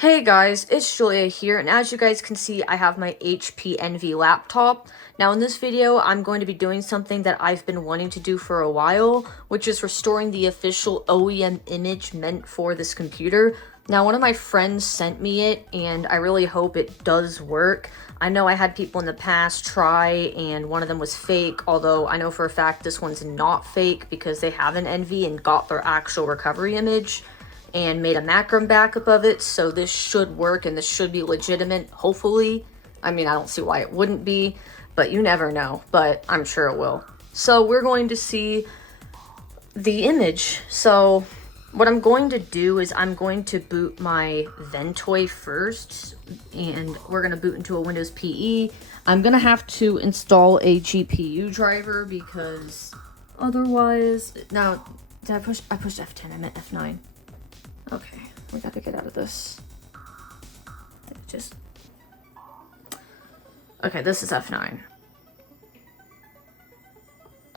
Hey guys, it's Julia here, and as you guys can see, I have my HP Envy laptop. Now in this video, I'm going to be doing something that I've been wanting to do for a while, which is restoring the official OEM image meant for this computer. Now one of my friends sent me it, and I really hope it does work. I know I had people in the past try, and one of them was fake, although I know for a fact this one's not fake because they have an Envy and got their actual recovery image and made a Macrium backup of it, so this should work and this should be legitimate, hopefully. I mean, I don't see why it wouldn't be, but you never know, but I'm sure it will. So we're going to see the image. So what I'm going to do is I'm going to boot my Ventoy first, and we're going to boot into a Windows PE. I'm going to have to install a GPU driver because otherwise... Now, did I pushed F10, I meant F9. Okay, we got to get out of this. Okay, this is F9.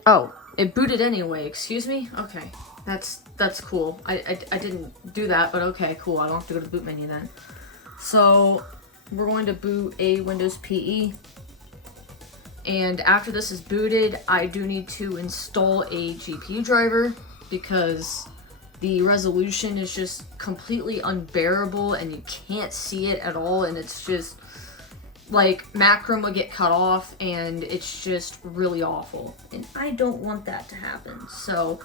Oh, it booted anyway, excuse me? Okay, that's cool. I didn't do that, but okay, cool. I don't have to go to the boot menu then. So, we're going to boot a Windows PE. And after this is booted, I do need to install a GPU driver because the resolution is just completely unbearable and you can't see it at all, and it's just like Macrium would get cut off and it's just really awful, and I don't want that to happen. So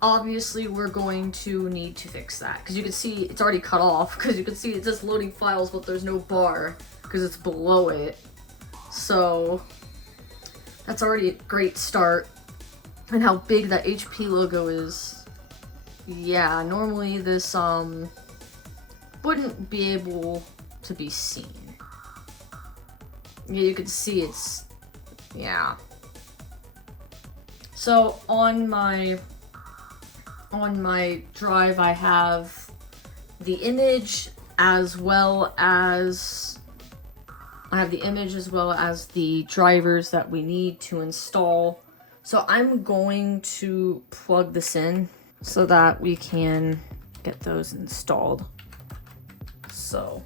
obviously we're going to need to fix that because you can see it's already cut off because you can see it's just loading files but there's no bar because it's below it. So that's already a great start. And how big that HP logo is. Yeah, normally this wouldn't be able to be seen. Yeah, you can see it's, yeah. So on my drive I have the image as well as the drivers that we need to install. So I'm going to plug this in so that we can get those installed. So,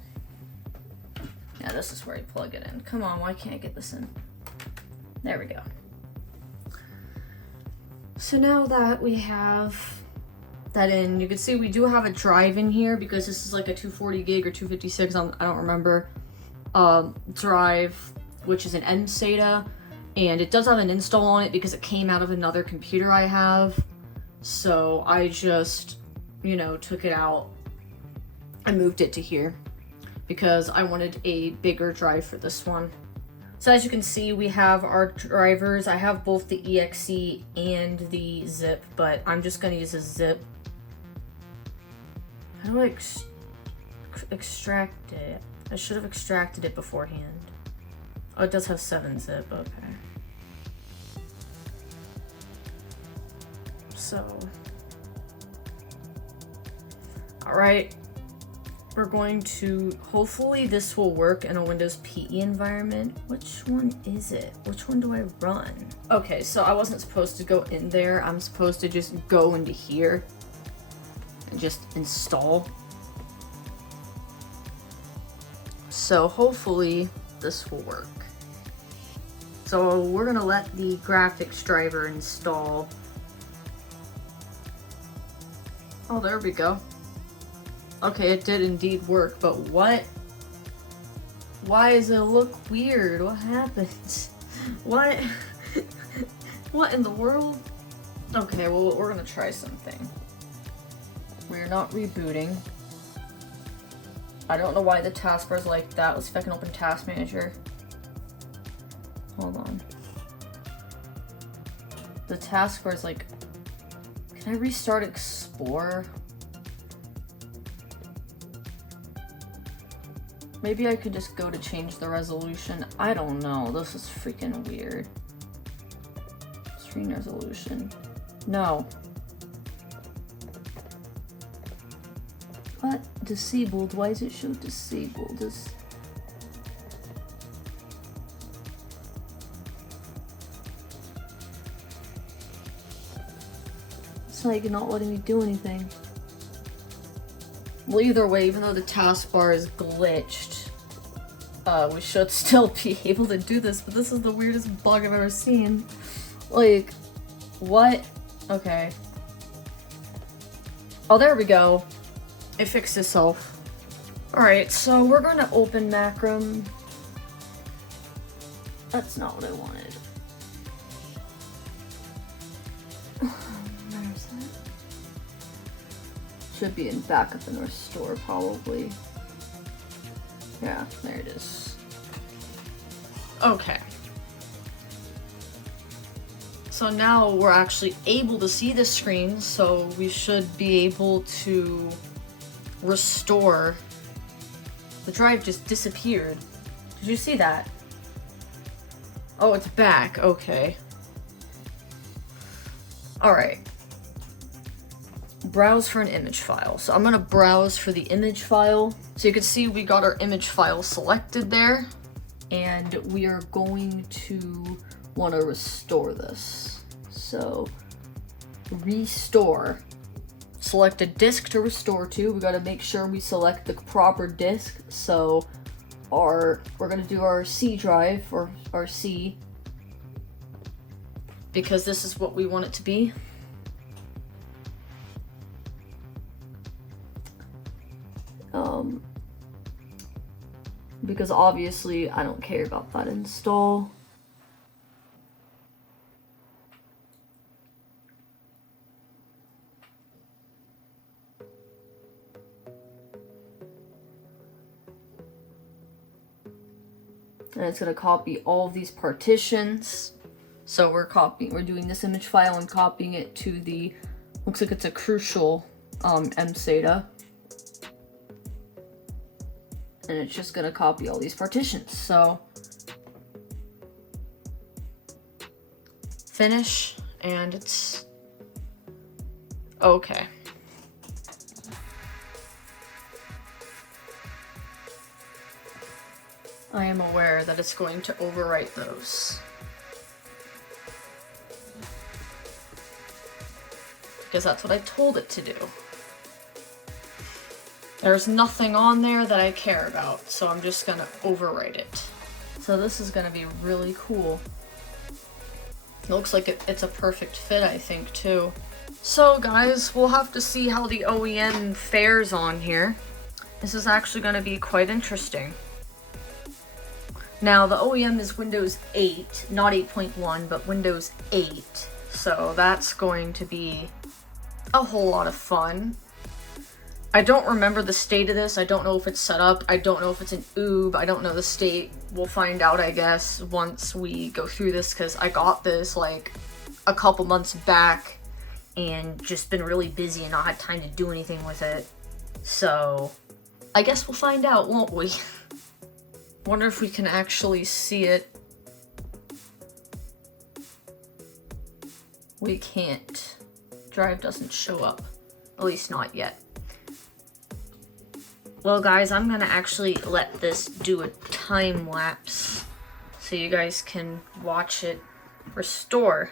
yeah, this is where you plug it in. Come on, why can't I get this in? There we go. So now that we have that in, you can see we do have a drive in here because this is like a 240 gig or 256, I don't remember, drive, which is an mSATA, and it does have an install on it because it came out of another computer I have. So I just, took it out and moved it to here because I wanted a bigger drive for this one. So as you can see, we have our drivers. I have both the EXE and the zip, but I'm just going to use a zip. How do I extract it? I should have extracted it beforehand. Oh, it does have 7-zip, okay. So, alright, we're going to, hopefully this will work in a Windows PE environment. Which one is it? Which one do I run? Okay, so I wasn't supposed to go in there. I'm supposed to just go into here and just install. So hopefully this will work. So we're gonna let the graphics driver install. Oh, there we go. Okay, it did indeed work, but what? Why does it look weird? What happened? What? What in the world? Okay, well, we're gonna try something. We're not rebooting. I don't know why the taskbar's like that. Let's see if I can open Task Manager. Hold on. The taskbar's like... Can I restart Explorer? Maybe I could just go to change the resolution. I don't know. This is freaking weird. Screen resolution. No. What? Disabled? Why does it show disabled? It's like not letting me do anything. Well, either way, even though the taskbar is glitched, we should still be able to do this, but this is the weirdest bug I've ever seen. Like, what? Okay. Oh, there we go. It fixed itself. Alright, so we're gonna open Macrium. That's not what I wanted. Where's that? Should be in backup and restore, probably. Yeah, there it is. Okay. So now we're actually able to see the screen, so we should be able to restore. The drive just disappeared. Did you see that? Oh, it's back. Okay. Alright. Browse for an image file. So I'm gonna browse for the image file. So you can see we got our image file selected there. And we are going to want to restore this. So, restore. Select a disk to restore to. We gotta make sure we select the proper disk. So, we're gonna do our C drive, or our C, because this is what we want it to be. Because obviously I don't care about that install. And it's going to copy all of these partitions. So we're doing this image file and copying it to the, looks like it's a crucial MSATA. And it's just going to copy all these partitions. So finish, and it's okay. I am aware that it's going to overwrite those. Because that's what I told it to do. There's nothing on there that I care about, so I'm just gonna overwrite it. So this is gonna be really cool. It looks like it's a perfect fit, I think, too. So guys, we'll have to see how the OEM fares on here. This is actually gonna be quite interesting. Now, the OEM is Windows 8, not 8.1, but Windows 8. So that's going to be a whole lot of fun. I don't remember the state of this. I don't know if it's set up. I don't know if it's an oob. I don't know the state. We'll find out, I guess, once we go through this, because I got this like a couple months back and just been really busy and not had time to do anything with it. So I guess we'll find out, won't we? Wonder if we can actually see it. We can't. Drive doesn't show up. At least not yet. Well guys, I'm gonna actually let this do a time lapse so you guys can watch it restore.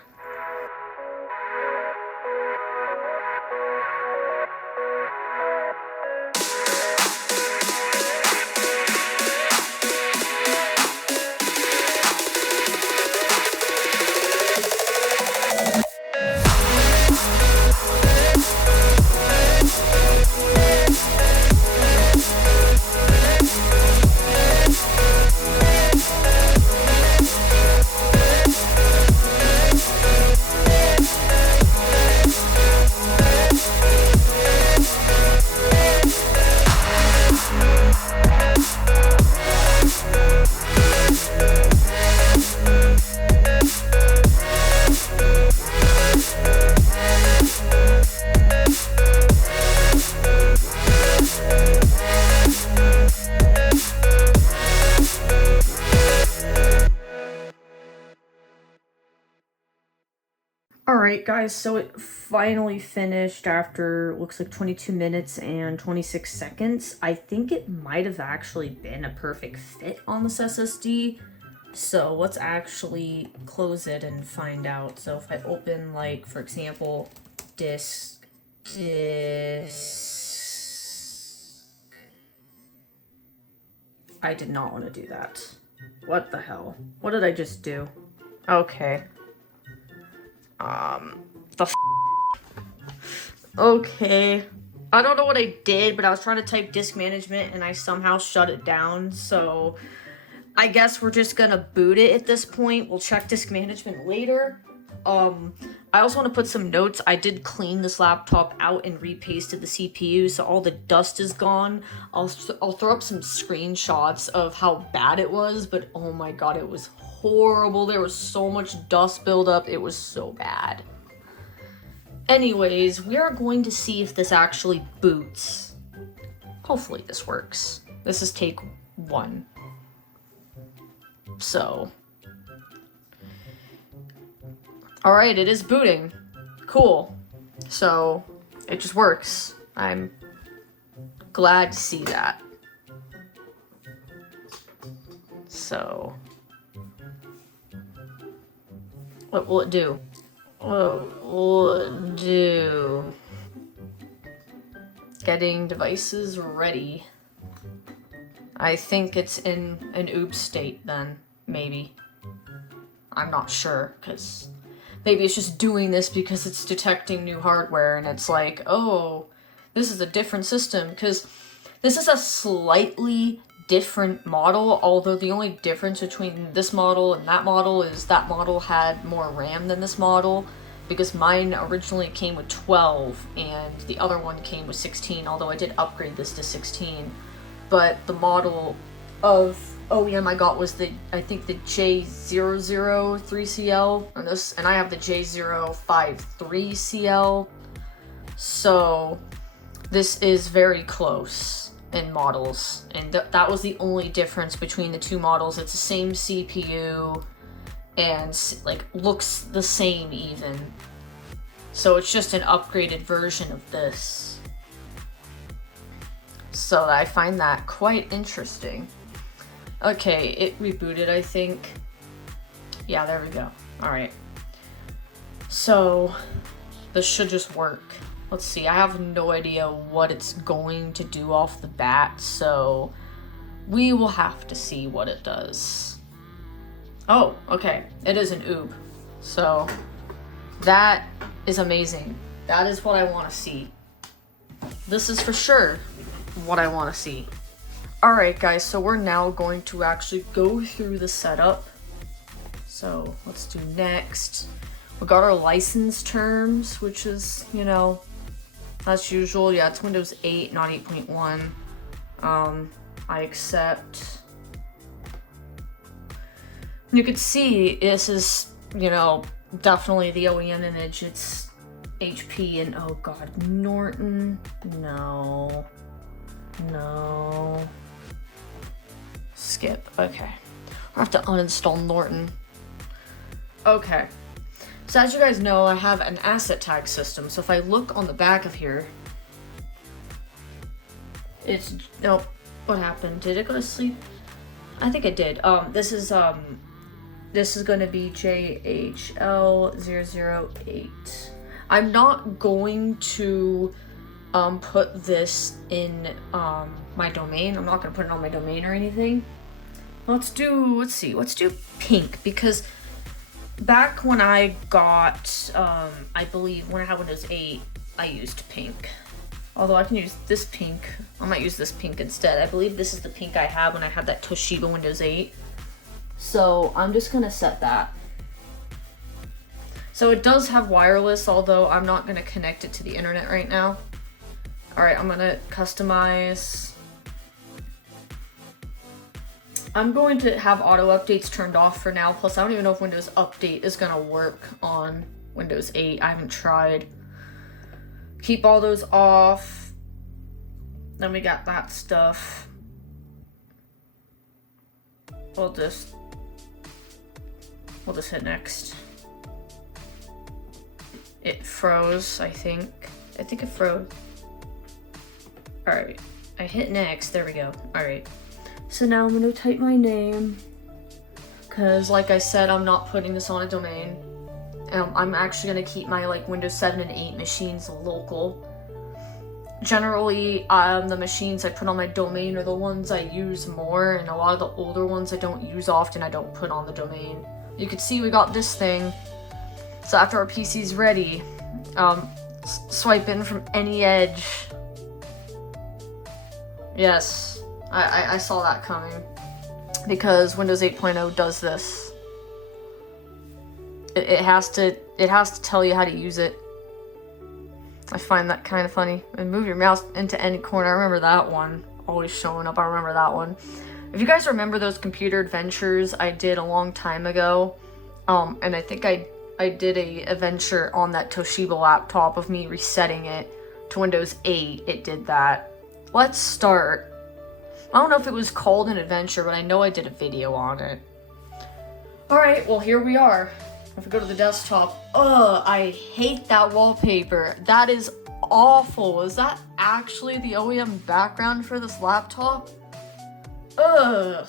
Alright guys, so it finally finished after, looks like 22 minutes and 26 seconds. I think it might have actually been a perfect fit on this SSD. So let's actually close it and find out. So if I open, like, for example, disk, I did not want to do that. What the hell? What did I just do? Okay. Okay. I don't know what I did, but I was trying to type disk management and I somehow shut it down, so I guess we're just gonna boot it at this point. We'll check disk management later. I also want to put some notes. I did clean this laptop out and repasted the CPU, so all the dust is gone. I'll throw up some screenshots of how bad it was, but oh my god, it was horrible. There was so much dust buildup. It was so bad. Anyways, we are going to see if this actually boots. Hopefully this works. This is take 1. So. Alright, it is booting. Cool. So, it just works. I'm glad to see that. So. What will it do? What will it do? Getting devices ready. I think it's in an oops state then, maybe. I'm not sure, because maybe it's just doing this because it's detecting new hardware and it's like, oh, this is a different system, because this is a slightly different model, although the only difference between this model and that model is that model had more RAM than this model, because mine originally came with 12 and the other one came with 16, although I did upgrade this to 16. But the model of OEM I got was I think the J003CL, and I have the J053CL, so this is very close in models, and that was the only difference between the two models. It's the same CPU, and like looks the same even, so it's just an upgraded version of this. So I find that quite interesting. Okay, it rebooted, I think. Yeah, there we go. Alright. So, this should just work. Let's see, I have no idea what it's going to do off the bat, so we will have to see what it does. Oh, okay, it is an oob. So, that is amazing. That is what I want to see. This is for sure what I want to see. Alright guys, so we're now going to actually go through the setup. So let's do next. We got our license terms, which is, you know, as usual. Yeah, it's Windows 8, not 8.1. I accept. You could see this is, you know, definitely the OEM image. It's HP and oh god, Norton. No. Skip. Okay. I have to uninstall Norton. Okay. So as you guys know, I have an asset tag system. So if I look on the back of here, it's nope. What happened? Did it go to sleep? I think it did. This is going to be JHL008. I'm not going to put this in my domain. I'm not gonna put it on my domain or anything. Let's do pink, because back when I got I believe when I had Windows 8, I used pink. Although I can use this pink. I might use this pink instead. I believe this is the pink I had when I had that Toshiba Windows 8. So I'm just gonna set that. So it does have wireless, although I'm not gonna connect it to the internet right now. Alright, I'm gonna customize. I'm going to have auto updates turned off for now, plus I don't even know if Windows Update is gonna work on Windows 8. I haven't tried. Keep all those off. Then we got that stuff. We'll just hit next. It froze, I think. I think it froze. Alright, I hit next, there we go. Alright, so now I'm gonna type my name, because like I said, I'm not putting this on a domain. I'm actually gonna keep my like Windows 7 and 8 machines local, Generally, the machines I put on my domain are the ones I use more, and a lot of the older ones I don't use often, I don't put on the domain. You can see we got this thing. So after our PC's ready, swipe in from any edge. Yes, I saw that coming, because Windows 8.0 does this. It has to tell you how to use it. I find that kind of funny. And move your mouse into any corner. I remember that one always showing up. I remember that one. If you guys remember those computer adventures I did a long time ago, and I think I did a adventure on that Toshiba laptop of me resetting it to Windows 8. It did that. Let's start. I don't know if it was called an adventure, but I know I did a video on it. Alright, well here we are. If we go to the desktop, I hate that wallpaper. That is awful. Is that actually the OEM background for this laptop? I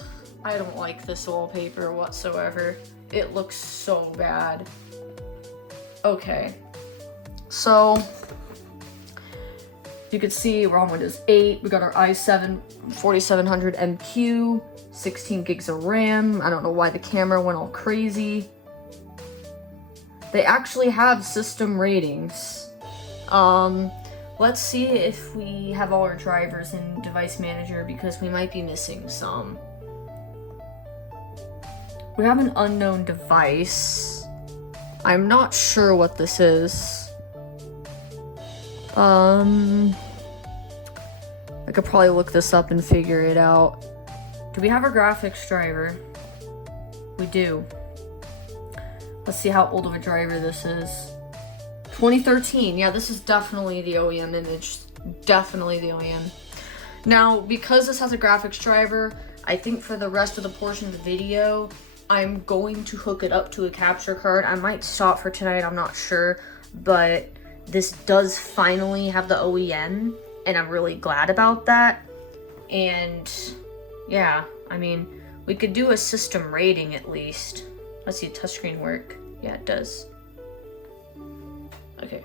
don't like this wallpaper whatsoever. It looks so bad. Okay, so you can see we're on Windows 8. We got our i7 4700 MQ, 16 gigs of RAM. I don't know why the camera went all crazy. They actually have system ratings. Let's see if we have all our drivers in Device Manager, because we might be missing some. We have an unknown device. I'm not sure what this is. I could probably look this up and figure it out. Do we have a graphics driver? We do. Let's see how old of a driver this is. 2013. Yeah, this is definitely the OEM image. Definitely the OEM. Now, because this has a graphics driver, I think for the rest of the portion of the video, I'm going to hook it up to a capture card. I might stop for tonight, I'm not sure. But this does finally have the OEM, and I'm really glad about that. And yeah, I mean, we could do a system rating at least. Let's see, touchscreen work. Yeah, it does. Okay.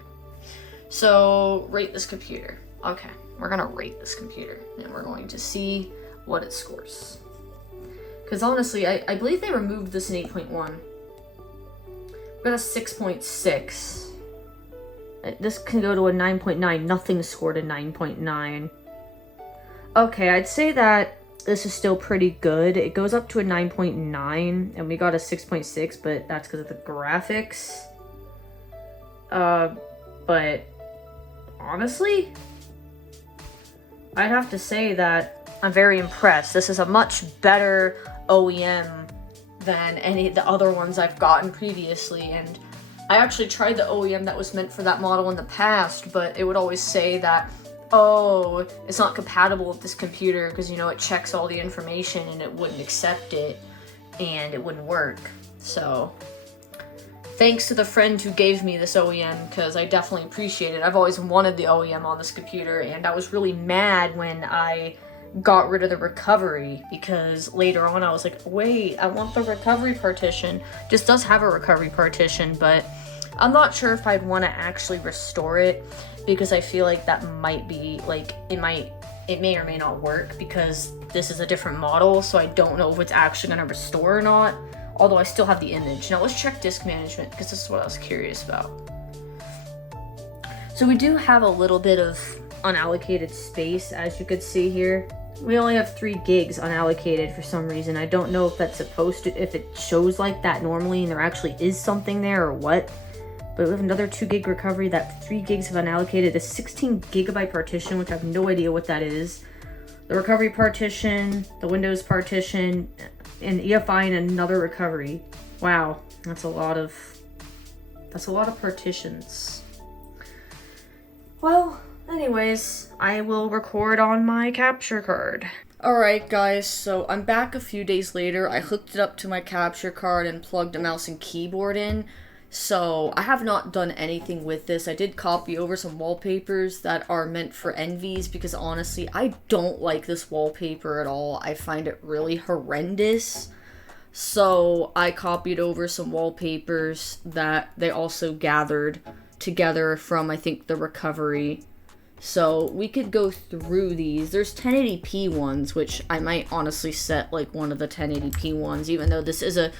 So, rate this computer. Okay, we're gonna rate this computer, and we're going to see what it scores. Because honestly, I believe they removed this in 8.1. We got a 6.6. This can go to a 9.9. Nothing scored a 9.9. Okay, I'd say that this is still pretty good. It goes up to a 9.9, and we got a 6.6, but that's because of the graphics. But honestly, I'd have to say that I'm very impressed. This is a much better OEM than any of the other ones I've gotten previously, and I actually tried the OEM that was meant for that model in the past, but it would always say that, oh, it's not compatible with this computer because, you know, it checks all the information and it wouldn't accept it and it wouldn't work. So thanks to the friend who gave me this OEM, because I definitely appreciate it. I've always wanted the OEM on this computer, and I was really mad when I got rid of the recovery, because later on I was like, wait, I want the recovery partition. This does have a recovery partition, but I'm not sure if I'd want to actually restore it, because I feel like that might be, like, it may or may not work, because this is a different model, so I don't know if it's actually going to restore or not, although I still have the image. Now let's check disk management, because this is what I was curious about. So we do have a little bit of unallocated space, as you could see here. We only have 3 gigs unallocated for some reason. I don't know if that's supposed to, if it shows like that normally and there actually is something there or what. But we have another 2 gig recovery, that 3 gigs of unallocated, a 16 gigabyte partition, which I have no idea what that is. The recovery partition, the Windows partition, an EFI, and another recovery. Wow, that's a lot of partitions. Well, anyways, I will record on my capture card. Alright guys, so I'm back a few days later. I hooked it up to my capture card and plugged a mouse and keyboard in. So I have not done anything with this. I did copy over some wallpapers that are meant for Envies, because honestly, I don't like this wallpaper at all. I find it really horrendous. So I copied over some wallpapers that they also gathered together from, I think, the recovery. So we could go through these. There's 1080p ones, which I might honestly set like one of the 1080p ones, even though this is a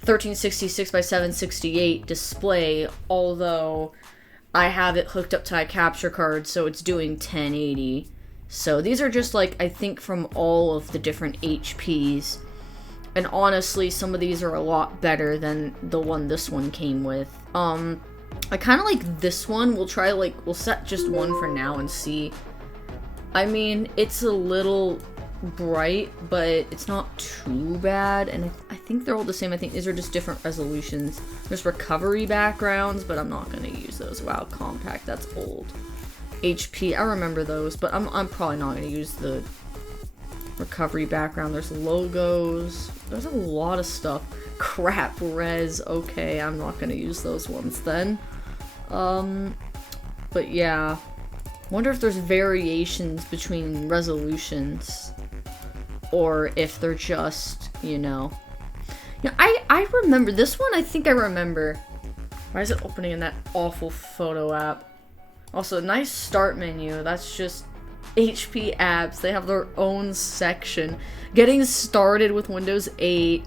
1366 by 768 display, although I have it hooked up to my capture card, so it's doing 1080. So these are just like, I think, from all of the different HPs. And honestly, some of these are a lot better than the one this one came with. I kind of like this one. We'll set just one for now and see. I mean, it's a little bright, but it's not too bad. And I think they're all the same. I think these are just different resolutions. There's recovery backgrounds, but I'm not going to use those. Wow, compact, that's old. HP, I remember those, but I'm probably not going to use the recovery background. There's logos. There's a lot of stuff. Crap, res. Okay, I'm not gonna use those ones then. But yeah. Wonder if there's variations between resolutions. Or if they're just, you know. Yeah, I remember this one. I think I remember. Why is it opening in that awful photo app? Also, nice start menu. That's just HP apps. They have their own section. Getting started with Windows 8.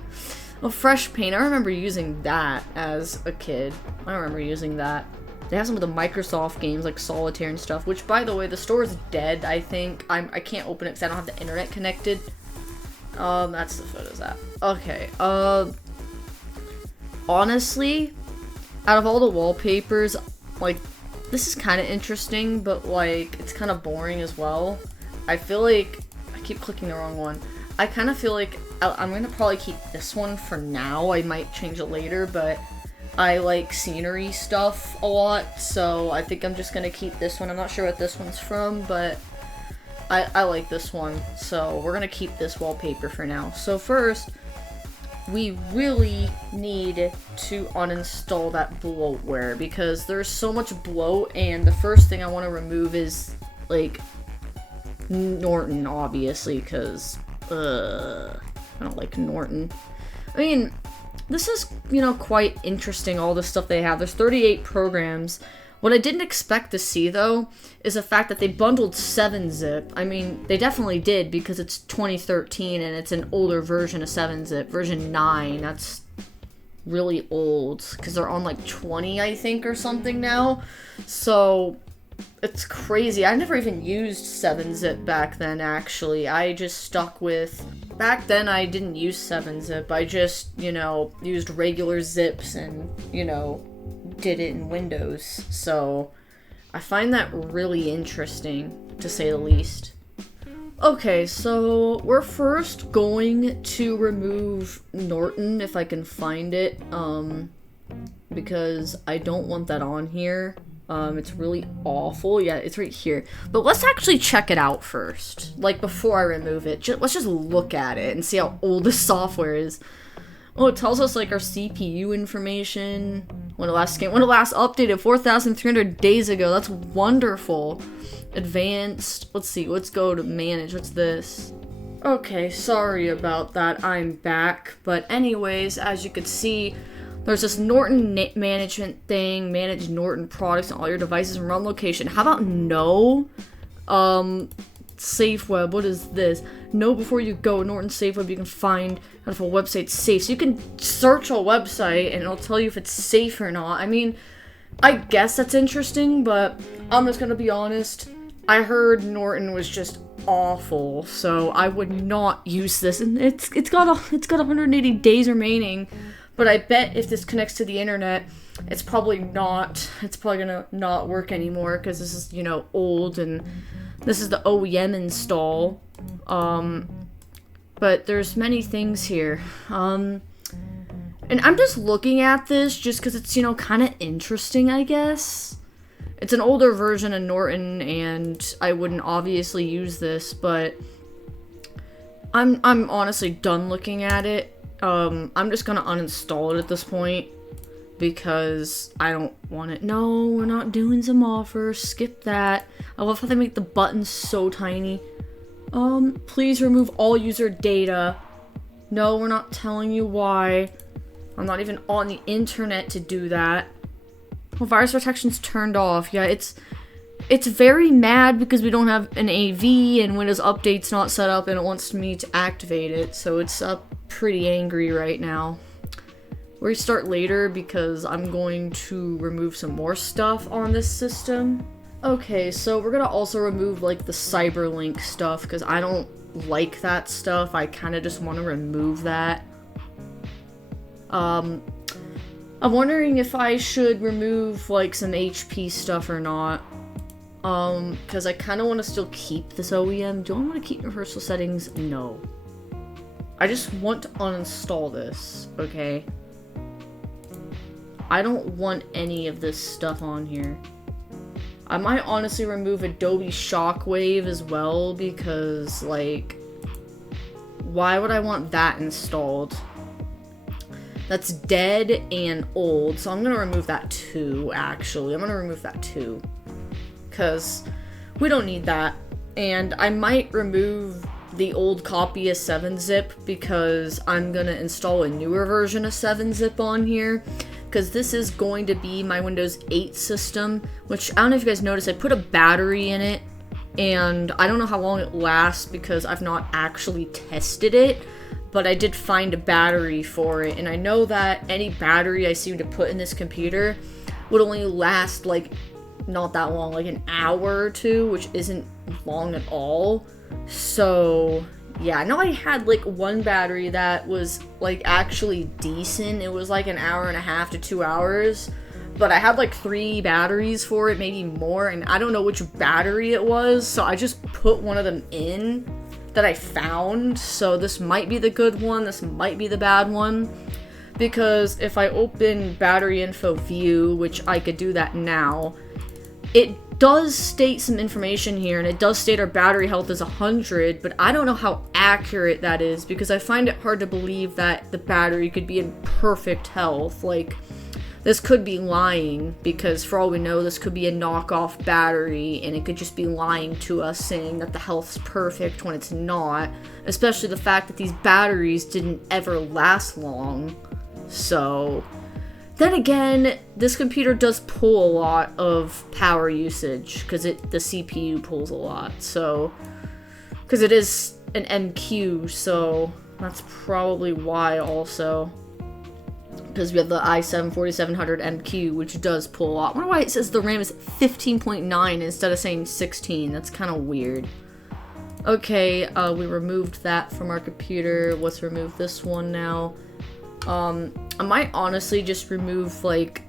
A fresh paint. I remember using that as a kid. I remember using that. They have some of the Microsoft games like Solitaire and stuff, which, by the way, the store is dead, I think. I can't open it because I don't have the internet connected. That's the Photos app. Okay, honestly, out of all the wallpapers, like, this is kind of interesting, but, like, it's kind of boring as well. I feel like, I keep clicking the wrong one. I kind of feel like I'm gonna probably keep this one for now. I might change it later, but I like scenery stuff a lot, so I think I'm just gonna keep this one. I'm not sure what this one's from, but I like this one, so we're gonna keep this wallpaper for now. So first, we really need to uninstall that bloatware because there's so much bloat, and the first thing I want to remove is, like, Norton, obviously, because I don't like Norton. I mean, this is, you know, quite interesting, all the stuff they have. There's 38 programs. What I didn't expect to see, though, is the fact that they bundled 7-zip. I mean, they definitely did, because it's 2013 and it's an older version of 7-zip, version 9. That's really old, because they're on like 20, I think, or something now. So it's crazy. I never even used 7-zip back then, actually. I just stuck with... Back then, I didn't use 7-zip. I just, you know, used regular zips and, you know, did it in Windows. So I find that really interesting, to say the least. Okay, so we're first going to remove Norton, if I can find it, because I don't want that on here. It's really awful. Yeah, it's right here. But let's actually check it out first. Like, before I remove it. Let's just look at it and see how old this software is. Oh, it tells us, like, our CPU information. When it last updated 4,300 days ago. That's wonderful. Advanced. Let's see. Let's go to manage. What's this? Okay, sorry about that. I'm back. But anyways, as you could see, there's this Norton management thing, manage Norton products on all your devices from one location. How about no? Safe web, what is this? Know before you go, Norton Safe Web, you can find out if a website's safe. So you can search a website and it'll tell you if it's safe or not. I mean, I guess that's interesting, but I'm just gonna be honest. I heard Norton was just awful, so I would not use this. And it's got 180 days remaining. But I bet if this connects to the internet, it's probably gonna not work anymore, because this is, you know, old, and this is the OEM install. But there's many things here. And I'm just looking at this just because it's, you know, kind of interesting, I guess. It's an older version of Norton, and I wouldn't obviously use this, but I'm honestly done looking at it. I'm just gonna uninstall it at this point because I don't want it. No, we're not doing some offers. Skip that. I love how they make the buttons so tiny. Please remove all user data. No, we're not telling you why. I'm not even on the internet to do that. Well, virus protection's turned off. Yeah, it's it's very mad because we don't have an AV and Windows Update's not set up and it wants me to activate it, so it's pretty angry right now. We'll restart later because I'm going to remove some more stuff on this system. Okay, so we're gonna also remove like the Cyberlink stuff because I don't like that stuff. I kind of just want to remove that. I'm wondering if I should remove like some HP stuff or not. Because I kind of want to still keep this OEM. Do I want to keep universal settings? No. I just want to uninstall this, okay? I don't want any of this stuff on here. I might honestly remove Adobe Shockwave as well, because, like, why would I want that installed? That's dead and old, so I'm gonna remove that too, actually. I'm gonna remove that too. Because we don't need that. And I might remove the old copy of 7-zip because I'm gonna install a newer version of 7-zip on here. Because this is going to be my Windows 8 system, which I don't know if you guys noticed, I put a battery in it. And I don't know how long it lasts because I've not actually tested it. But I did find a battery for it. And I know that any battery I seem to put in this computer would only last like not that long, like an hour or two, which isn't long at all. So yeah, I know I had like one battery that was like actually decent. It was like an hour and a half to 2 hours, but I had like 3 batteries for it, maybe more, and I don't know which battery it was, so I just put one of them in that I found. So this might be the good one, this might be the bad one, because if I open battery info view, which I could do that now, it does state some information here, and it does state our battery health is 100, but I don't know how accurate that is, because I find it hard to believe that the battery could be in perfect health. Like, this could be lying, because for all we know, this could be a knockoff battery, and it could just be lying to us, saying that the health's perfect when it's not, especially the fact that these batteries didn't ever last long. So then again, this computer does pull a lot of power usage, because the CPU pulls a lot, so, because it is an MQ, so that's probably why also, because we have the i7-4700 MQ, which does pull a lot. I wonder why it says the RAM is 15.9 instead of saying 16, that's kind of weird. Okay, we removed that from our computer. Let's remove this one now. I might honestly just remove, like,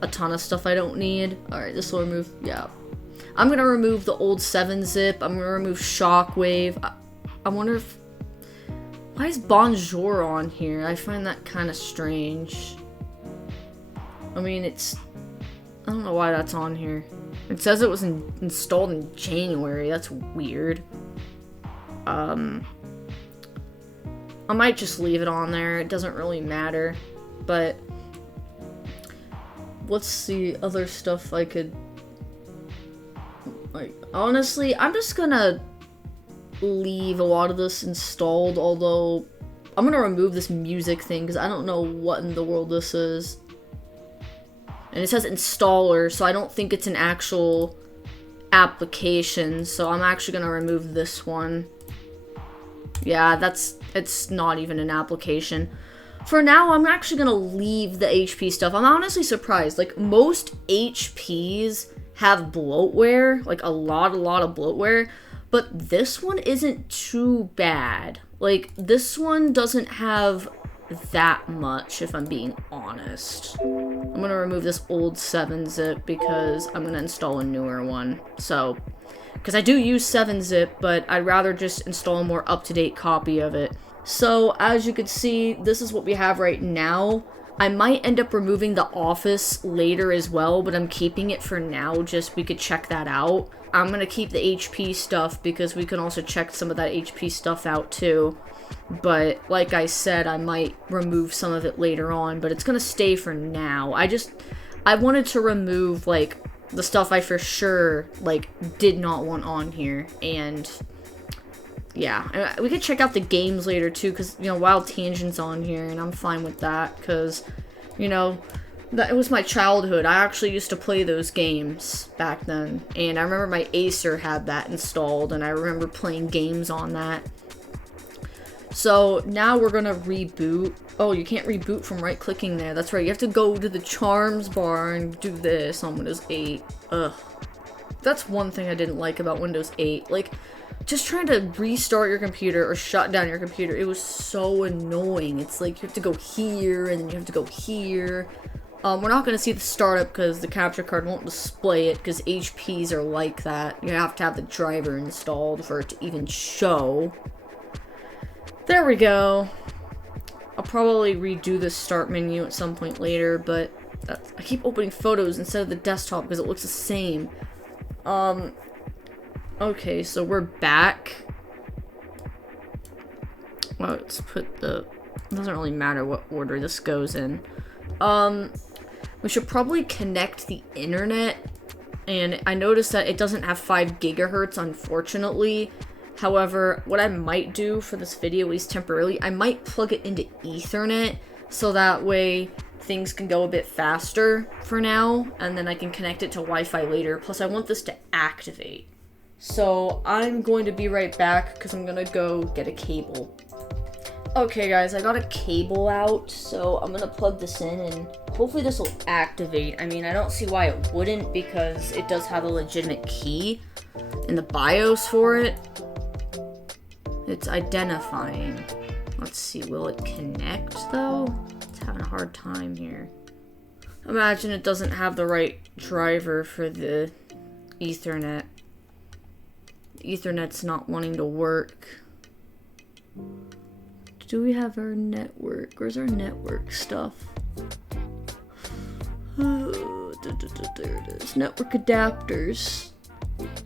a ton of stuff I don't need. Alright, this will remove, yeah. I'm gonna remove the old 7-zip. I'm gonna remove Shockwave. I wonder if, why is Bonjour on here? I find that kind of strange. I mean, it's, I don't know why that's on here. It says it was installed in January. That's weird. I might just leave it on there. It doesn't really matter. But let's see other stuff I could, like, honestly, I'm just gonna leave a lot of this installed, although I'm gonna remove this music thing because I don't know what in the world this is. And it says installer, so I don't think it's an actual application, so I'm actually gonna remove this one. Yeah, it's not even an application. For now, I'm actually gonna leave the HP stuff. I'm honestly surprised. Like, most HPs have bloatware, like a lot of bloatware, but this one isn't too bad. Like, this one doesn't have that much, if I'm being honest. I'm gonna remove this old 7-zip because I'm gonna install a newer one. So, because I do use 7-zip, but I'd rather just install a more up-to-date copy of it. So, as you can see, this is what we have right now. I might end up removing the Office later as well, but I'm keeping it for now, just we could check that out. I'm gonna keep the HP stuff because we can also check some of that HP stuff out too. But, like I said, I might remove some of it later on, but it's gonna stay for now. I wanted to remove, like, the stuff I for sure, like, did not want on here, and yeah, we could check out the games later too, because, you know, Wild Tangent's on here, and I'm fine with that, because, you know, It was my childhood. I actually used to play those games back then. And I remember my Acer had that installed, and I remember playing games on that. So now we're gonna reboot. Oh, you can't reboot from right-clicking there. That's right, you have to go to the charms bar and do this on Windows 8. Ugh. That's one thing I didn't like about Windows 8. Like, just trying to restart your computer or shut down your computer, it was so annoying. It's like you have to go here, and then you have to go here. We're not going to see the startup because the capture card won't display it, because HPs are like that. You have to have the driver installed for it to even show. There we go. I'll probably redo the start menu at some point later, but I keep opening photos instead of the desktop because it looks the same. Okay, so we're back. Well, let's put the... It doesn't really matter what order this goes in. We should probably connect the internet. And I noticed that it doesn't have 5 gigahertz, unfortunately. However, what I might do for this video, at least temporarily, I might plug it into Ethernet. So that way things can go a bit faster for now. And then I can connect it to Wi-Fi later. Plus, I want this to activate. So I'm going to be right back because I'm going to go get a cable. Okay guys, I got a cable out, so I'm gonna plug this in and hopefully this will activate. I mean, I don't see why it wouldn't because it does have a legitimate key in the BIOS for it. It's identifying. Let's see, will it connect though? It's having a hard time here. Imagine it doesn't have the right driver for the Ethernet. Ethernet's not wanting to work. Do we have our network? Where's our network stuff? There it is. Network adapters.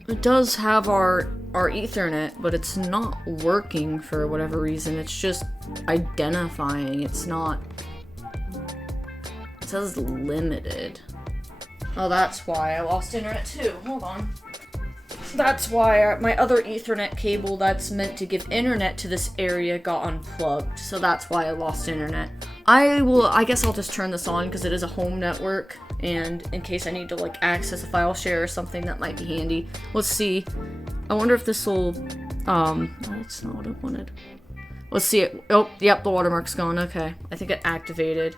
It does have our Ethernet, but it's not working for whatever reason. It's just identifying. It's not... It says limited. Oh, that's why I lost internet too. Hold on. That's why my other Ethernet cable that's meant to give internet to this area got unplugged. So that's why I lost internet. I guess I'll just turn this on because it is a home network. And in case I need to like access a file share or something, that might be handy. Let's see. I wonder if this will, that's not what I wanted. Let's see it. Oh, yep, the watermark's gone. Okay. I think it activated.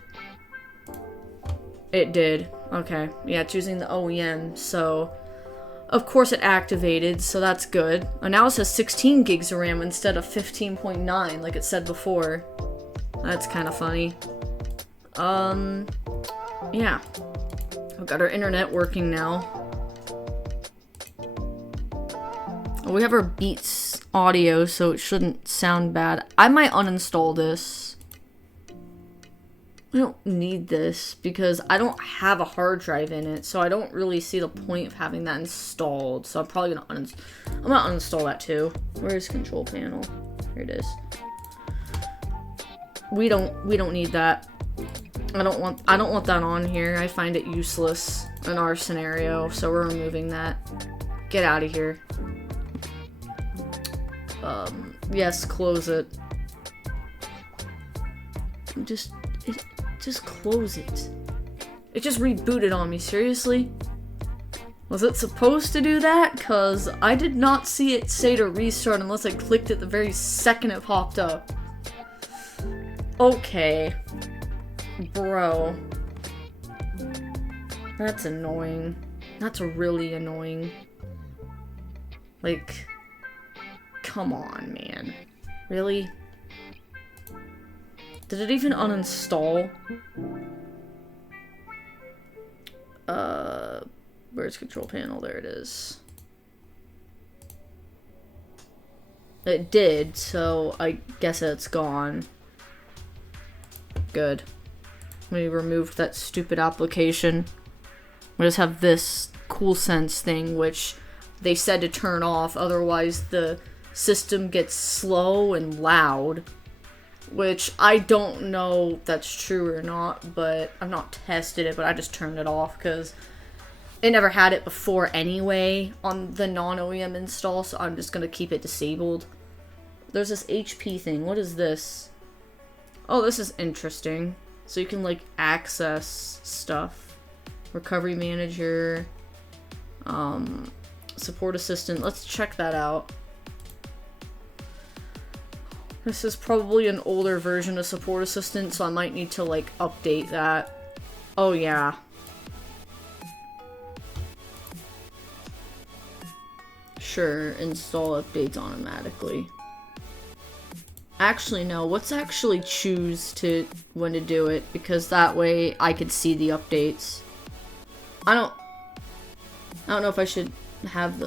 It did. Okay. Yeah, it's using the OEM, so... Of course it activated, so that's good. And now it says 16 gigs of RAM instead of 15.9 like it said before. That's kind of funny. Yeah. We've got our internet working now. We have our Beats audio, so it shouldn't sound bad. I might uninstall this. I don't need this because I don't have a hard drive in it, so I don't really see the point of having that installed. So I'm probably gonna uninstall that too. Where's control panel? Here it is. We don't need that. I don't want that on here. I find it useless in our scenario, so we're removing that. Get out of here. Yes, close it. Just close it. It just rebooted on me, seriously? Was it supposed to do that? Because I did not see it say to restart unless I clicked it the very second it popped up. Okay. Bro. That's annoying. That's really annoying. Like, come on, man. Really? Did it even uninstall? Where's control panel? There it is. It did, so I guess it's gone. Good. We removed that stupid application. We just have this Cool Sense thing, which they said to turn off, otherwise the system gets slow and loud. Which I don't know if that's true or not, but I've not tested it, but I just turned it off because it never had it before anyway on the non-OEM install, so I'm just going to keep it disabled. There's this HP thing. What is this? Oh, this is interesting. So you can like access stuff. Recovery manager, support assistant. Let's check that out. This is probably an older version of support assistant, so I might need to like update that. Oh yeah. Sure, install updates automatically. Actually, no, let's actually choose when to do it, because that way I could see the updates. I don't know if I should have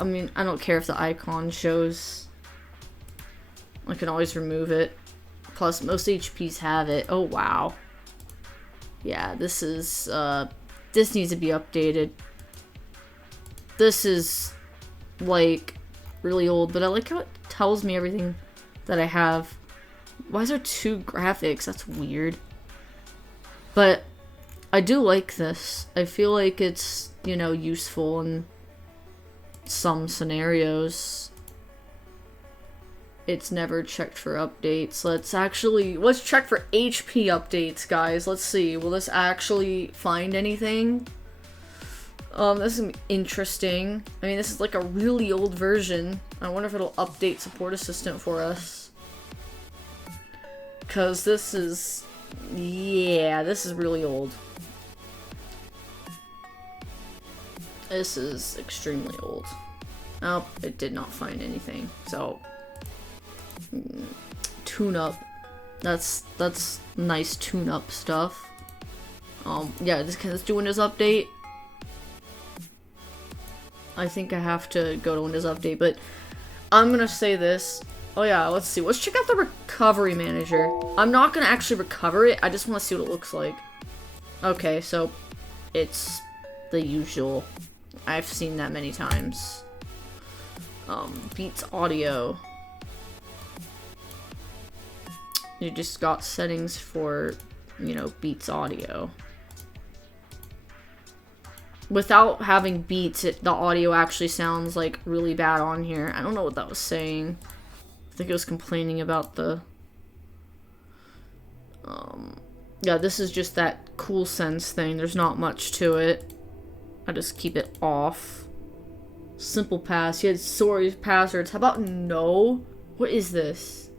I mean, I don't care if the icon shows. I can always remove it. Plus, most HPs have it. Oh, wow. Yeah, this needs to be updated. This is, like, really old, but I like how it tells me everything that I have. Why is there 2 graphics? That's weird. But I do like this. I feel like it's, you know, useful in some scenarios. It's never checked for updates. Let's check for HP updates, guys. Let's see. Will this actually find anything? This is gonna be interesting. I mean, this is like a really old version. I wonder if it'll update support assistant for us. Cause this is, yeah, this is really old. This is extremely old. Oh, it did not find anything. So, tune-up. That's nice tune-up stuff. Yeah, let's do Windows Update. I think I have to go to Windows Update, but I'm gonna say this. Oh yeah, let's see. Let's check out the recovery manager. I'm not gonna actually recover it. I just want to see what it looks like. Okay, so it's the usual. I've seen that many times. Beats audio. You just got settings for, you know, Beats audio. Without having Beats, the audio actually sounds like really bad on here. I don't know what that was saying. I think it was complaining about the yeah, this is just that cool sense thing. There's not much to it. I just keep it off. Simple pass. You had sorry passwords. How about no? What is this?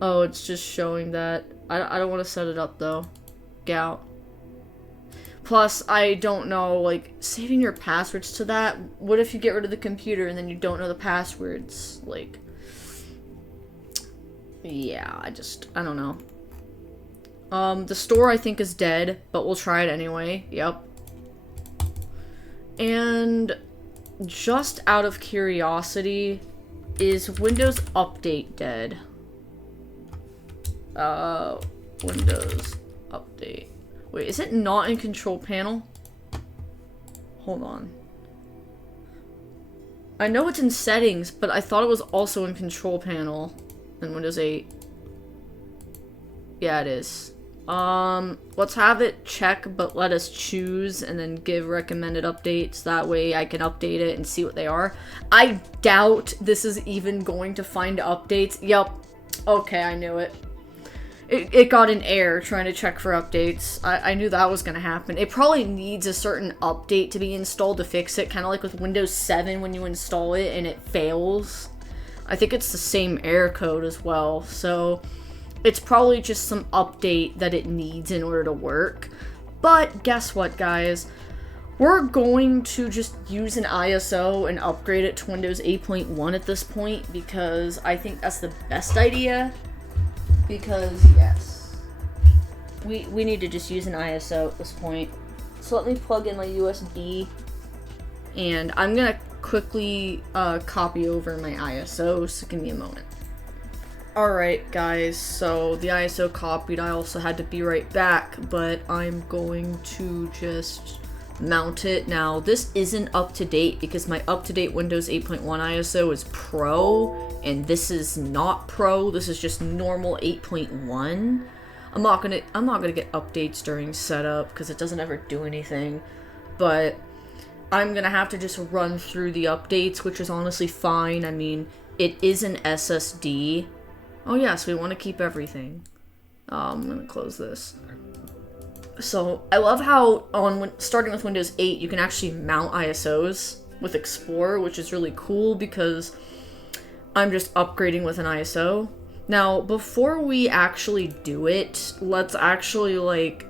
Oh, it's just showing that. I don't want to set it up though. Gout. Plus, I don't know, like, saving your passwords to that. What if you get rid of the computer and then you don't know the passwords? Like, yeah, I don't know. The store I think is dead, but we'll try it anyway. Yep. And just out of curiosity, is Windows Update dead? Windows Update. Wait, is it not in control panel? Hold on. I know it's in settings, but I thought it was also in control panel in Windows 8. Yeah, it is. Let's have it check, but let us choose and then give recommended updates. That way I can update it and see what they are. I doubt this is even going to find updates. Yep. Okay, I knew it. It got an error trying to check for updates. I knew that was going to happen. It probably needs a certain update to be installed to fix it, kind of like with Windows 7 when you install it and it fails. I think it's the same error code as well, so it's probably just some update that it needs in order to work. But guess what, guys? We're going to just use an ISO and upgrade it to Windows 8.1 at this point, because I think that's the best idea. Because, yes, we need to just use an ISO at this point. So let me plug in my USB, and I'm going to quickly copy over my ISO, so give me a moment. Alright guys, so the ISO copied. I also had to be right back, but I'm going to just mount it. Now, this isn't up to date because my up-to-date Windows 8.1 ISO is Pro, and this is not Pro. This is just normal 8.1. I'm not gonna get updates during setup because it doesn't ever do anything. But I'm gonna have to just run through the updates, which is honestly fine. I mean, it is an SSD. Oh yes, we want to keep everything. I'm gonna close this. So I love how starting with Windows 8, you can actually mount ISOs with Explorer, which is really cool because I'm just upgrading with an ISO. Now, before we actually do it, let's actually like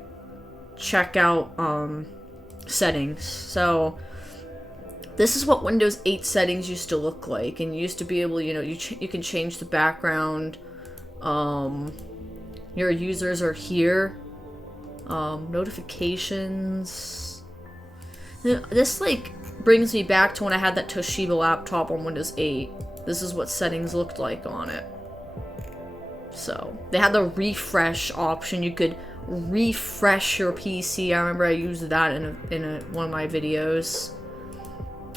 check out settings. So this is what Windows 8 settings used to look like, and you used to be able, you know, you can change the background. Your users are here. Notifications. This like brings me back to when I had that Toshiba laptop on Windows 8. This is what settings looked like on it. So they had the refresh option. You could refresh your PC. I remember I used that in one of my videos.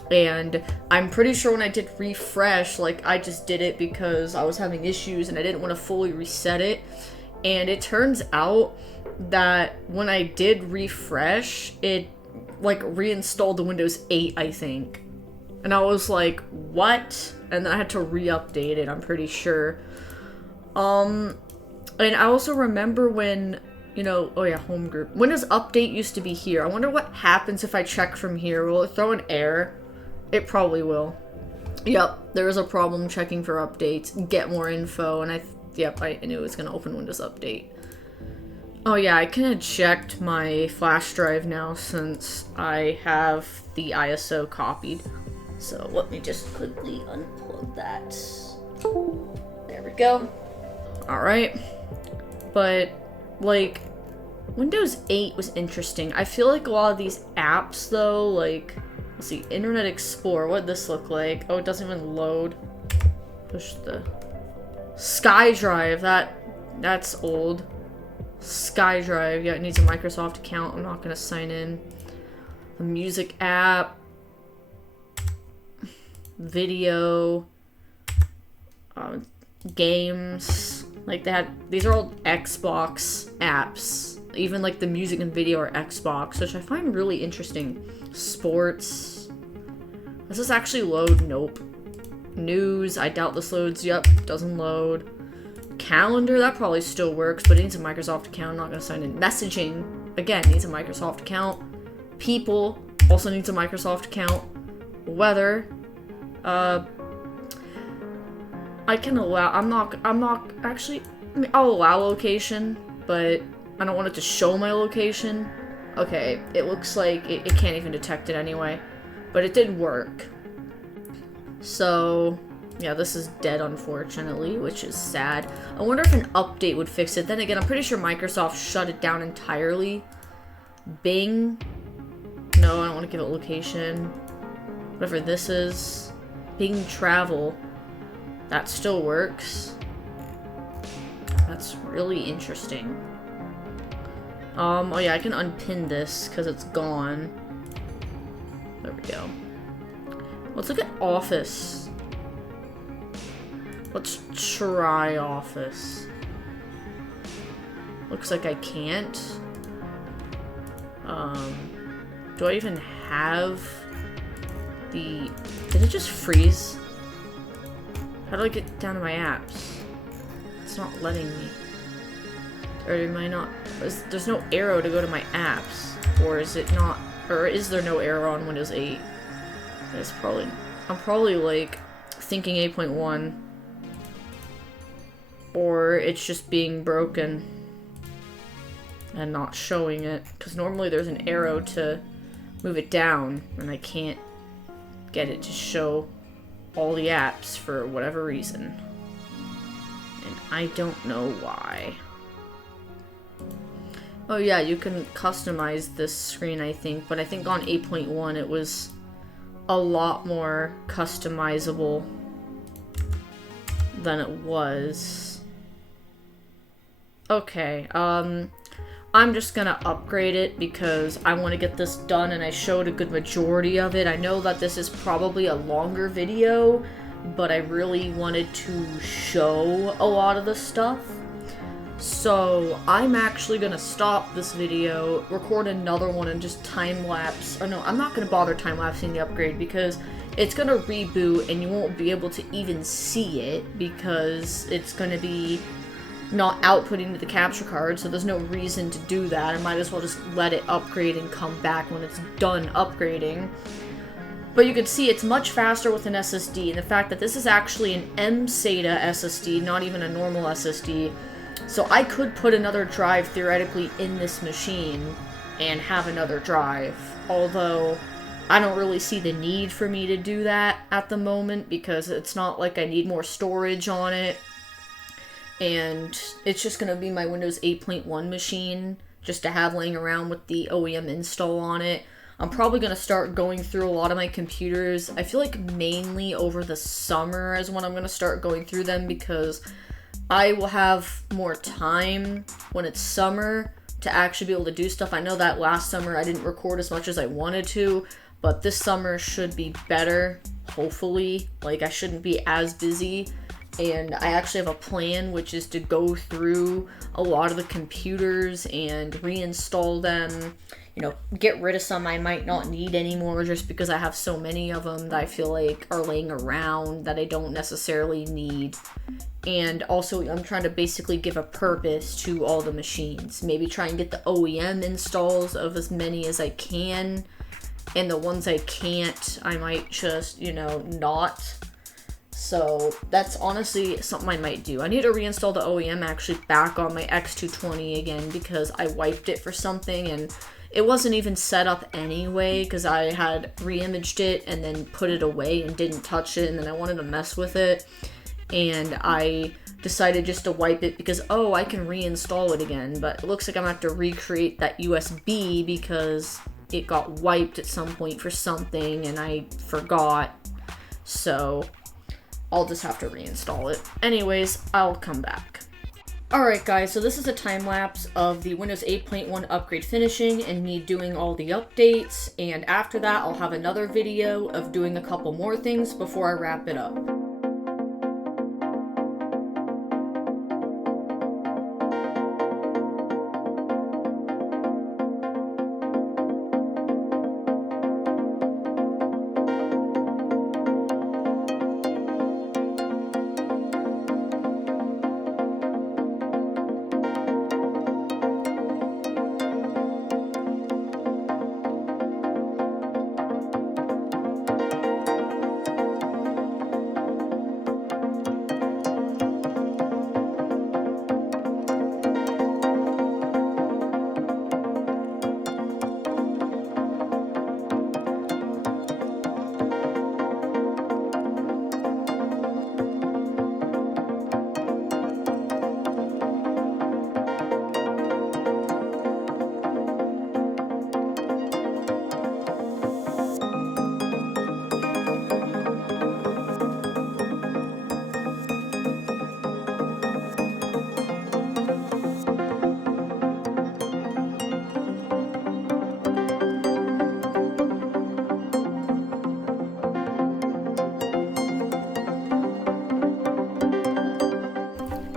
And I'm pretty sure when I did refresh, like I just did it because I was having issues and I didn't want to fully reset it. And it turns out that when I did refresh, it like reinstalled the Windows 8, I think. And I was like, what? And then I had to re-update it, I'm pretty sure. And I also remember when, you know, oh yeah, home group. Windows Update used to be here. I wonder what happens if I check from here. Will it throw an error? It probably will. Yep, there was a problem checking for updates. Get more info, and I knew it was going to open Windows Update. Oh yeah, I can eject my flash drive now since I have the ISO copied. So let me just quickly unplug that. There we go. Alright. But, like, Windows 8 was interesting. I feel like a lot of these apps, though, like, let's see, Internet Explorer, what'd this look like? Oh, it doesn't even load. Push the... SkyDrive, that's old. SkyDrive, yeah, it needs a Microsoft account. I'm not gonna sign in. The music app. Video. Games. Like these are all Xbox apps. Even like the music and video are Xbox, which I find really interesting. Sports. Does this actually load? Nope. News, I doubt this loads. Yep, doesn't load. Calendar, that probably still works, but it needs a Microsoft account. I'm not gonna sign in. Messaging, again, needs a Microsoft account. People, also needs a Microsoft account. Weather, I can allow, actually, I mean, I'll allow location, but I don't want it to show my location. Okay, it looks like it can't even detect it anyway, but it did work. So, yeah, this is dead, unfortunately, which is sad. I wonder if an update would fix it. Then again, I'm pretty sure Microsoft shut it down entirely. Bing. No, I don't want to give it location. Whatever this is. Bing Travel. That still works. That's really interesting. Oh yeah, I can unpin this because it's gone. There we go. Let's look at Office. Let's try Office. Looks like I can't. Do I even have the... Did it just freeze? How do I get down to my apps? It's not letting me. Or am I not... There's no arrow to go to my apps. Or is it not... Or is there no arrow on Windows 8? It's probably... I'm probably, like, thinking 8.1. Or it's just being broken. And not showing it. Because normally there's an arrow to move it down. And I can't get it to show all the apps for whatever reason. And I don't know why. Oh yeah, you can customize this screen, I think. But I think on 8.1 it was a lot more customizable than it was. Okay, I'm just gonna upgrade it because I want to get this done and I showed a good majority of it. I know that this is probably a longer video, but I really wanted to show a lot of the stuff. So I'm actually gonna stop this video, record another one, and just time-lapse. Or no, I'm not gonna bother time-lapsing the upgrade because it's gonna reboot and you won't be able to even see it because it's gonna be not outputting to the capture card, so there's no reason to do that. I might as well just let it upgrade and come back when it's done upgrading. But you can see it's much faster with an SSD, and the fact that this is actually an M-SATA SSD, not even a normal SSD, so I could put another drive theoretically in this machine and have another drive, although I don't really see the need for me to do that at the moment because it's not like I need more storage on it. And it's just going to be my Windows 8.1 machine just to have laying around with the OEM install on it. I'm probably going to start going through a lot of my computers. I feel like mainly over the summer is when I'm going to start going through them because I will have more time when it's summer to actually be able to do stuff. I know that last summer I didn't record as much as I wanted to, but this summer should be better, hopefully. Like, I shouldn't be as busy. And I actually have a plan, which is to go through a lot of the computers and reinstall them, you know, get rid of some I might not need anymore just because I have so many of them that I feel like are laying around that I don't necessarily need. And also, I'm trying to basically give a purpose to all the machines. Maybe try and get the OEM installs of as many as I can. And the ones I can't, I might just, you know, not. So that's honestly something I might do. I need to reinstall the OEM actually back on my X220 again because I wiped it for something and it wasn't even set up anyway because I had re-imaged it and then put it away and didn't touch it, and then I wanted to mess with it and I decided just to wipe it because, oh, I can reinstall it again, but it looks like I'm gonna have to recreate that USB because it got wiped at some point for something and I forgot. So I'll just have to reinstall it. Anyways, I'll come back. Alright guys, so this is a time lapse of the Windows 8.1 upgrade finishing and me doing all the updates, and after that I'll have another video of doing a couple more things before I wrap it up.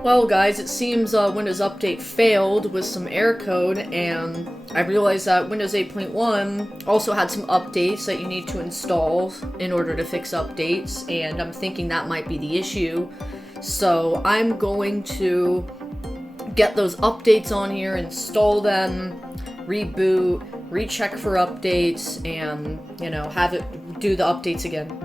Well guys, it seems Windows Update failed with some error code, and I realized that Windows 8.1 also had some updates that you need to install in order to fix updates, and I'm thinking that might be the issue. So I'm going to get those updates on here, install them, reboot, recheck for updates, and, you know, have it do the updates again.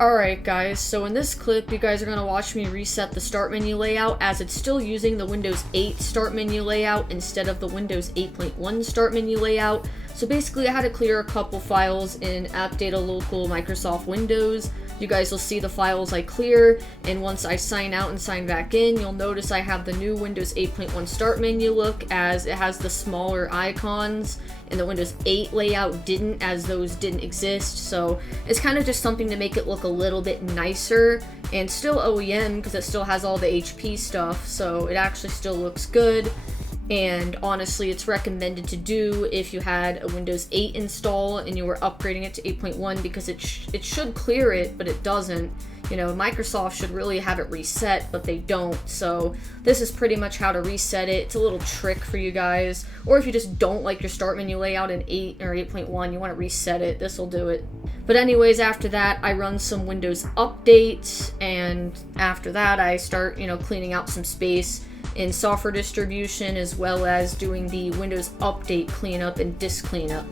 Alright guys, so in this clip you guys are going to watch me reset the start menu layout as it's still using the Windows 8 start menu layout instead of the Windows 8.1 start menu layout. So basically I had to clear a couple files in App Data Local Microsoft Windows. You guys will see the files I clear, and once I sign out and sign back in, you'll notice I have the new Windows 8.1 start menu look as it has the smaller icons, and the Windows 8 layout didn't, as those didn't exist. So it's kind of just something to make it look a little bit nicer, and still OEM because it still has all the HP stuff, so it actually still looks good. And honestly, it's recommended to do if you had a Windows 8 install and you were upgrading it to 8.1 because it should clear it, but it doesn't. You know, Microsoft should really have it reset, but they don't. So this is pretty much how to reset it. It's a little trick for you guys. Or if you just don't like your start menu layout in 8 or 8.1, you want to reset it, this will do it. But anyways, after that, I run some Windows updates, and after that, I start, cleaning out some space in software distribution, as well as doing the Windows Update cleanup and disk cleanup.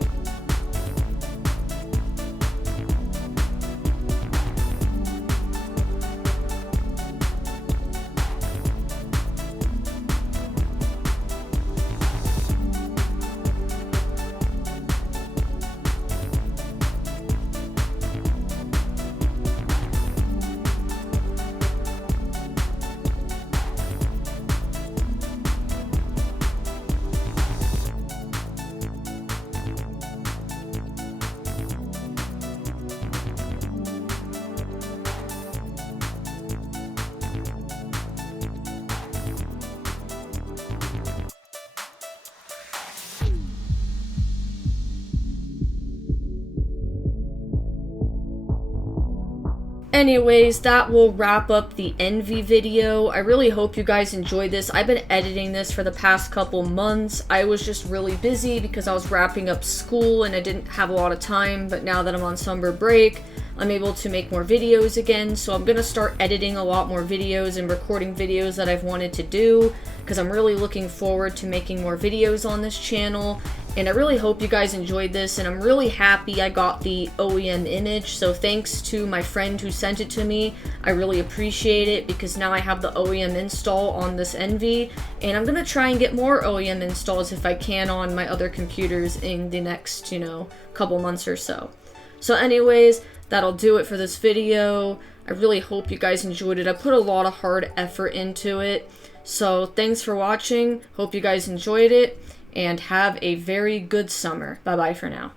Anyways, that will wrap up the Envy video. I really hope you guys enjoyed this. I've been editing this for the past couple months. I was just really busy because I was wrapping up school and I didn't have a lot of time, but now that I'm on summer break, I'm able to make more videos again. So I'm gonna start editing a lot more videos and recording videos that I've wanted to do, because I'm really looking forward to making more videos on this channel. And I really hope you guys enjoyed this, and I'm really happy I got the OEM image, so thanks to my friend who sent it to me. I really appreciate it, because now I have the OEM install on this Envy, and I'm gonna try and get more OEM installs if I can on my other computers in the next, couple months or so. So anyways, that'll do it for this video. I really hope you guys enjoyed it. I put a lot of hard effort into it. So thanks for watching. Hope you guys enjoyed it, and have a very good summer. Bye-bye for now.